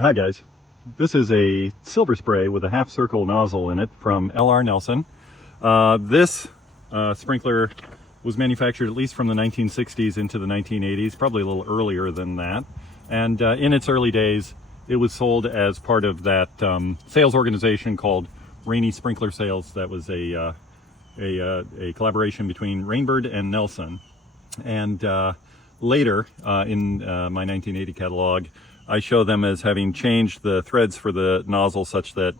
Hi guys, this is a silver spray with a half circle nozzle in it from L.R. Nelson. This sprinkler was manufactured at least from the 1960s into the 1980s, probably a little earlier than that. And in its early days, it was sold as part of that sales organization called Rainy Sprinkler Sales. That was a collaboration between Rainbird and Nelson. And later in my 1980 catalog, I show them as having changed the threads for the nozzle such that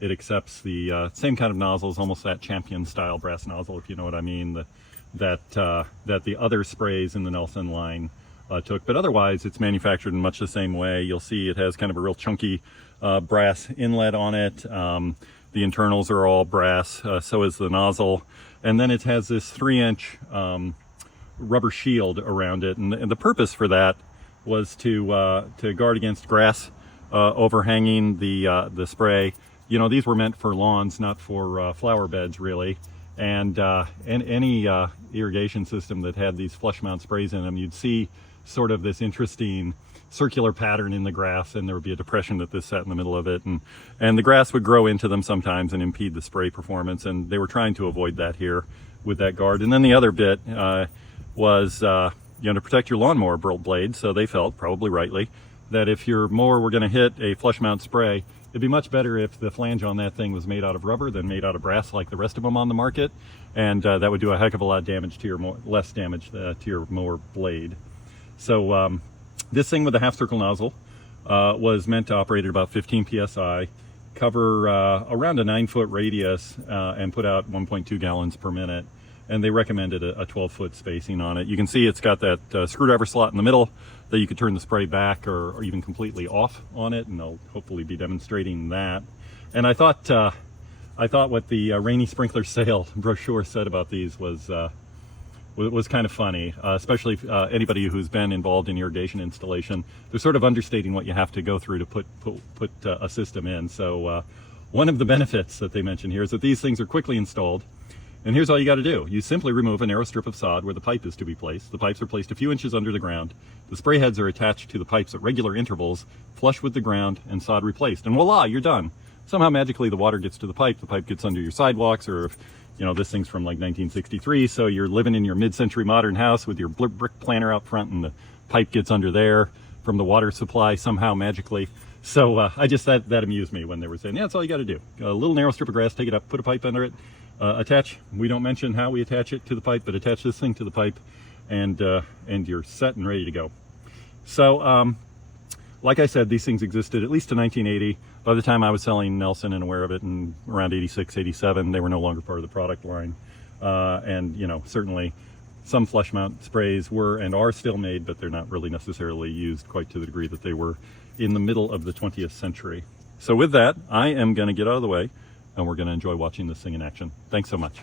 it accepts the same kind of nozzles, almost that champion style brass nozzle, if you know what I mean, that the other sprays in the Nelson line took. But otherwise, it's manufactured in much the same way. You'll see it has kind of a real chunky brass inlet on it. The internals are all brass, so is the nozzle. And then it has this 3-inch rubber shield around it. And the purpose for that was to guard against grass overhanging the spray. You know, these were meant for lawns, not for flower beds, really. And any irrigation system that had these flush mount sprays in them, you'd see sort of this interesting circular pattern in the grass, and there would be a depression that this sat in the middle of it, and the grass would grow into them sometimes and impede the spray performance, and they were trying to avoid that here with that guard. And then the other bit was to protect your lawnmower blade. So they felt, probably rightly, that if your mower were going to hit a flush mount spray, it'd be much better if the flange on that thing was made out of rubber than made out of brass like the rest of them on the market, and that would do a heck of a lot of damage to your less damage to your mower blade. So this thing with a half circle nozzle was meant to operate at about 15 psi, cover around a 9-foot radius, and put out 1.2 gallons per minute. And they recommended a 12-foot spacing on it. You can see it's got that screwdriver slot in the middle that you could turn the spray back or even completely off on it, and I'll hopefully be demonstrating that. And I thought what the Rainy Sprinkler Sale brochure said about these was kind of funny, especially anybody who's been involved in irrigation installation. They're sort of understating what you have to go through to put a system in. So one of the benefits that they mention here is that these things are quickly installed. And here's all you got to do. You simply remove a narrow strip of sod where the pipe is to be placed. The pipes are placed a few inches under the ground. The spray heads are attached to the pipes at regular intervals, flush with the ground, and sod replaced. And voila, you're done. Somehow magically the water gets to the pipe gets under your sidewalks, or if, this thing's from like 1963, so you're living in your mid-century modern house with your brick planter out front, and the pipe gets under there from the water supply somehow magically. So I just, that amused me when they were saying, yeah, that's all you got to do. A little narrow strip of grass, take it up, put a pipe under it, attach, we don't mention how we attach it to the pipe, but attach this thing to the pipe, and you're set and ready to go. So like I said, these things existed at least to 1980. By the time I was selling Nelson and aware of it in around 86, 87, they were no longer part of the product line. And certainly some flush mount sprays were and are still made, but they're not really necessarily used quite to the degree that they were in the middle of the 20th century. So with that, I am going to get out of the way, and we're going to enjoy watching this thing in action. Thanks so much.